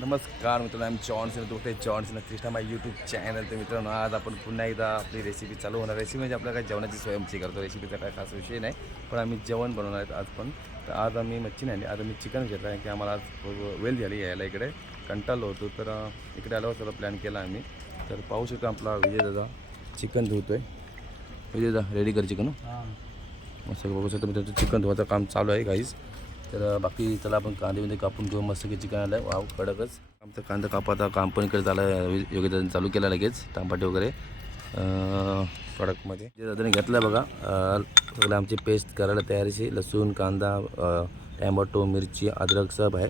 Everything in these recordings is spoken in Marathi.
नमस्कार मित्रांनो आम्ही जॉन्सन बघतोय जॉन्सन त्रिष्ठा माय यूट्यूब चॅनल तर मित्रांनो आज आपण पुन्हा एकदा आपली रेसिपी चालू होणार रेसिपी म्हणजे आपल्याला काय जेवणाची सोय आमची करतो. रेसिपीचा काय खास विषय नाही पण आम्ही जेवण बनवणार आहेत आज पण. तर आज आम्ही मच्छी नाही आज आम्ही चिकन घेतलं आहे की आम्हाला आज वेळ झाली यायला इकडे. कंटाळलो होतो तर इकडे आल्यावर सगळं प्लॅन केला आम्ही. तर पाहू शकतो आपला विजय दादा चिकन धुतोय. विजय दादा रेडी कर चिकन मस्त बघू शकतो मित्रांनो चिकन धुवायचं काम चालू आहे काहीच तर बाकी चला आपण कांदेमध्ये कापून घेऊ. मस्त की चिकन आलं वाव कडकच. आमचं कांदा कापाचा काम पण इकडे झाला योग्य चालू केला लगेच. टमाटे वगैरे. कडकमध्ये. जे दादाने घेतलं बघा सगळं आमची पेस्ट करायला तयारीशी. लसूण कांदा टॅमॅटो मिरची अद्रक सब आहे.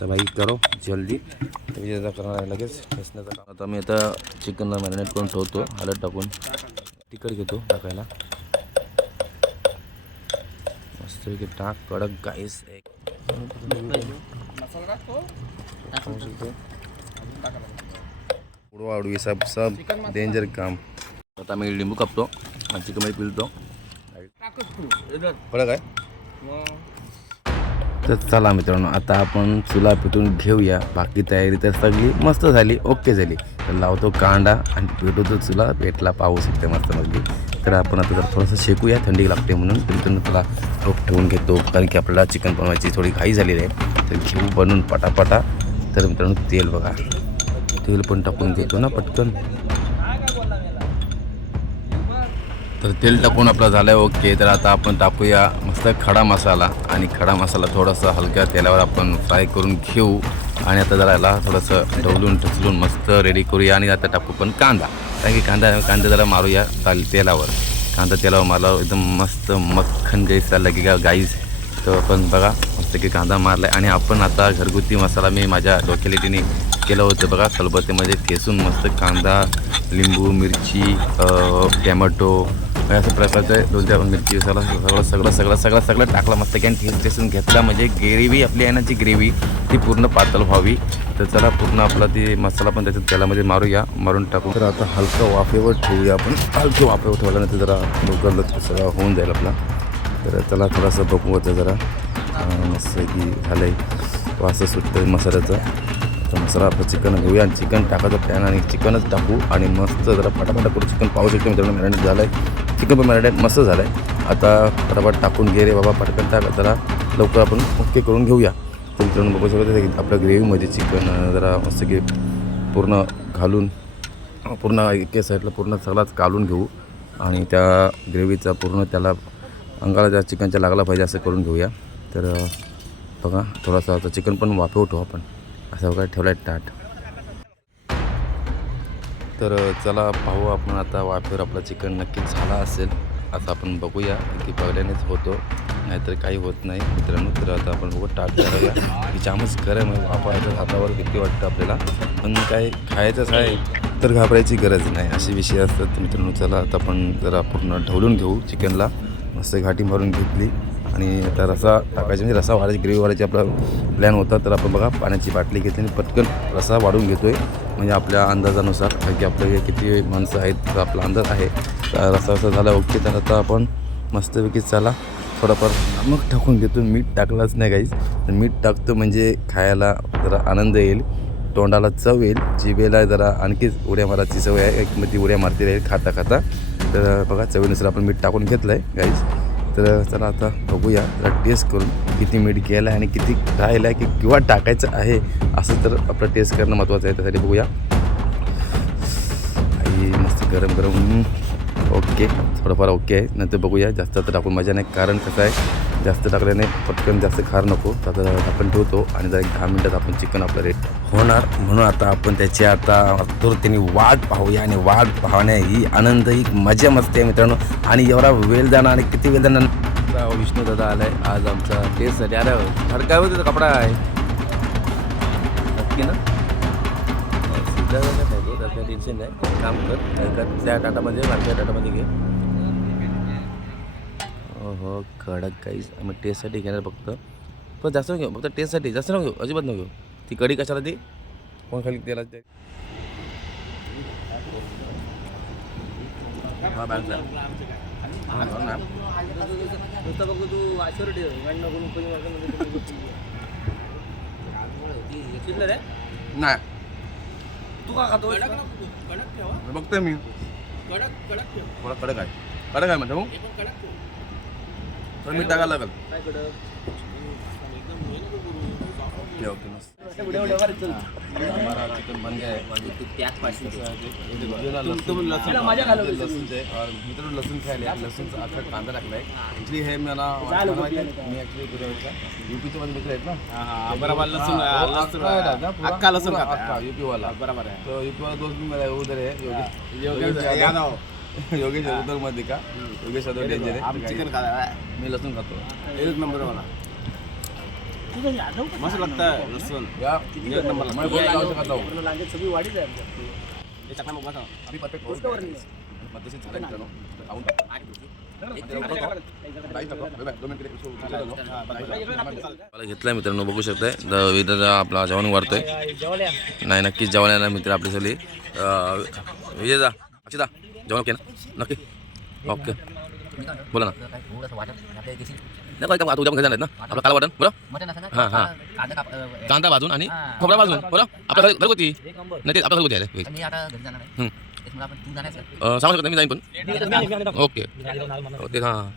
तर भाई करो जल्दी. तर करणार आहे लगेच. ठेचण्याचं काम. आता मी आता चिकनला मॅरिनेट करून ठेवतो. हळद टाकून. तिखट घेतो टाकायला. मस्त टाक कडक गाईस. उडवा उडवी सब सब डेंजर काम. आता मी लिंबू कापतो आणि चिकनमध्ये पिळतो. कडक आहे? तर चला मित्रांनो आता आपण चुला पेटून घेऊया. बाकी तयारी तर सगळी मस्त झाली ओके झाली. तर लावतो कांदा आणि पेटवतो चुला पेटला पाहू शकते मस्त मधली तर आपण आता जरा थोडंसं शेकूया. थंडी लागते म्हणून. तर त्याला रोप ठेवून घेतो. कारण की आपल्याला चिकन बनवायची थोडी घाई झालेली आहे. तर घेऊ बनवून पटापटा. तर मित्रांनो तेल बघा. तेल पण टाकून घेतो ना पटकन. तर तेल टाकून आपलं झालं आहे ओके. तर आता आपण टाकूया मस्त खडा मसाला. आणि खडा मसाला थोडासा हलक्या तेलावर आपण फ्राय करून घेऊ. आणि आता जरा याला थोडंसं ढवलून ठचलून मस्त रेडी करूया आणि आता टाकू पण कांदा. कारण की कांदा कांदा जरा मारूया चाल तेलावर. कांदा तेलावर मारला एकदम मस्त मक्खन गाईस चालला की का तर आपण बघा मस्त की कांदा मारला आहे आणि आपण आता घरगुती मसाला मी माझ्या लोकॅलिटीने केलं होतं बघा सलबतीमध्ये ठेसून मस्त कांदा लिंबू मिरची टॅमॅटो अशा प्रकारचं दोन चार मिरची मसाला सगळं सगळं सगळं सगळं सगळं टाकलं मस्त की आणि ठेच घेतला. म्हणजे ग्रेव्ही आपली आहे ना जी ग्रेव्ही ती पूर्ण पातळ व्हावी. तर चला पूर्ण आपला ती मसाला पण त्याच्यात तेलामध्ये मारूया. मारून टाकू. तर आता हलकं वाफेवर ठेवूया आपण. हलकं वाफेवर ठेवल्यानंतर जरा लवकर सगळं होऊन जाईल आपला. तर चला थोडंसं बघू होतं जरा मस्त की झालं आहे वास सुटतं मसाल्याचं. तर मसाला आपलं चिकन घेऊया आणि चिकन टाकायचं पॅन आणि चिकनच टाकू आणि मस्त जरा फटाफट करून चिकन पाहू शकतो मित्रांनो मॅरिनेट झालं आहे चिकन पण मॅरिनेट मस्त झालं आहे आता फटाफट टाकून घे रे बाबा पटकन टाका. जरा लवकर आपण ओके करून घेऊया. तर मित्रांनो बघू शकतो आपल्या ग्रेव्हीमध्ये चिकन जरा मस्त की पूर्ण घालून पूर्ण एके साईडला पूर्ण सगळाच काढून घेऊ आणि त्या ग्रेव्हीचा पूर्ण त्याला अंगाला त्या चिकनच्या लागला पाहिजे असं करून घेऊया. तर बघा थोडासा आता चिकन पण वाफवतो आपण. असं वगैरे ठेवला आहे ताट. तर चला पाहू आपण आता वाफेवर आपलं चिकन नक्कीच झाला असेल. आता आपण बघूया की पहिल्यानेच होतो नाहीतर काही होत नाही. मित्रांनो तर आता आपण बघू टाट करायला की जामच गरम आहे वापरायचं हातावर किती वाटतं आपल्याला. पण काय खायचंच आहे तर घाबरायची गरज नाही. असे विषय असतात मित्रांनो चला आता आपण जरा पूर्ण ढवलून घेऊ चिकनला. मस्त घाटी मारून घेतली. आणि आता रसा टाकायची म्हणजे रसा वाढायची ग्रेव्ही वाढायची आपला प्लॅन होता तर आपण बघा पाण्याची बाटली घेतली आणि पटकन रसा वाढून घेतो आहे म्हणजे आपल्या अंदाजानुसार की आपले किती माणसं आहेत तर आपला अंदाज आहे. तर रसा रसा झाला ओके. तर आता आपण मस्तपैकी चला थोडाफार नमक टाकून घेतो. मीठ टाकलंच नाही काहीच. तर मीठ टाकतो म्हणजे खायला जरा आनंद येईल. तोंडाला चव येईल. जिभेला जरा आणखीच उड्या मारायची सवय आहे. मग ती उड्या मारती राहील खाता खाता. तर बघा चवीनुसार आपण मीठ टाकून घेतलं आहे गाईज तर चला आता बघूया जरा टेस्ट करून किती मीठ घ्यायला आहे आणि किती राहिलं आहे की किंवा टाकायचं आहे असं तर आपलं टेस्ट करणं महत्त्वाचं आहे. त्यासाठी बघूया. आई मस्त गरम गरम. ओके थोडंफार ओके आहे. नंतर बघूया जास्त आता टाकून मजा नाही. कारण कसं आहे जास्त टाकल्याने पटकन जास्त खार नको. तर आपण ठेवतो आणि जरा एक दहा मिनटात आपण चिकन आपलं रेट होणार. म्हणून आता आपण त्याची आता आतुरतेने वाट पाहूया आणि वाट पाहण्या ही आनंद ही मजा मस्ती आहे मित्रांनो. आणि एवढा वेळ जाणार आणि किती वेळ जाणार? विष्णू दादा आलाय. आज आमचा टेस्टसाठी अरे हर काय होतं? कपडा आहे. नक्की ना? टेन्शन नाही. काम कर. त्या टाटामध्ये मार्केट टाटामध्ये घे. हो हो कडक काहीच. आम्ही टेस्टसाठी घेणार फक्त. पण जास्त घेऊ फक्त टेस्टसाठी जास्त नको घेऊ अजिबात नको घेऊ. ती कढी कशाला ती? कोण खाली त्याला ते हा हा म्हणजे नाही. तू का खातो बघतोय मी. थोडा कडक आहे. कडक आहे म्हणतो तर मीठ टाकायला लागेल. ओके चिकन बन गया आहे. मित्र लसूण खायला. लसूणचा अख्खा कांदा टाकलाय ऍक्च्युली हे मला आहे. मी ऍक्च्युली युपीचे माझे मित्र आहेत ना. बराबर लसूण वो लसूण अक्का है ना, पूरा- अक्का लसूण पूरा खाता है अक्का, यूपी वाला बराबर है तो यूपी वाला दोस्त भी मेरा है, उधर है योगेश योगेश यादव. योगेश उधरमध्ये का? योगेश यादव डेंजर आहे. चिकन है मी लसूण खातो. एक नंबर वाला. तुझं यादव का? मस्त लगता है लहसुन या एक नंबर लगता मैं बहुत गाँव से खाता हूँ पूर्ण लांगेत सगळी वाढीच आहे आमच्या. है चकना में बताओ अभी परफेक्ट गोष्ट वरली आहे. पद्धतशीर झालं मित्रांनो खाऊन घेतलाय मित्रांनो बघू शकताय. द- विदर आपला जेवण वाढतोय. नाही नक्कीच जेवणाला मित्र आपली सगळी. जा अक्षदा. जेवण ओके ना नक्की ओके बोला ना नाही काय काम आता उद्या पण जाणार आहेत ना आपलं काला वाटण बरं हां हां कांदा भाजून आणि खोबरा भाजून बरं आपलं घर- घरगुती नाही ते आपलं घरगुती आहे आता सांगू शकता मी जाईन पण ओके ओके हां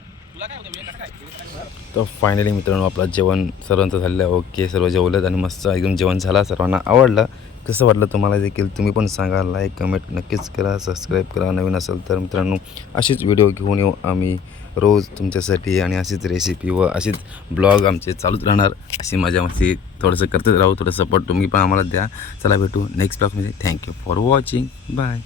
तर फायनली मित्रांनो आपलं जेवण सर्वांचं झालेलं आहे. ओके सर्व जेवलं आणि मस्त एकदम जेवण झाला. सर्वांना आवडलं. कसं वाटलं तुम्हाला देखील? तुम्ही पण सांगा लाईक कमेंट नक्कीच करा सबस्क्राईब करा. नवीन असेल तर मित्रांनो अशीच व्हिडिओ घेऊन येऊ आम्ही रोज तुमच्यासाठी आणि अशीच रेसिपी व अशीच ब्लॉग आमचे चालूच राहणार. अशी मजा मस्ती थोडंसं करतच राहू थोडं सपोर्ट तुम्ही पण आम्हाला द्या. चला भेटू नेक्स्ट ब्लॉगमध्ये थँक्यू फॉर वॉचिंग बाय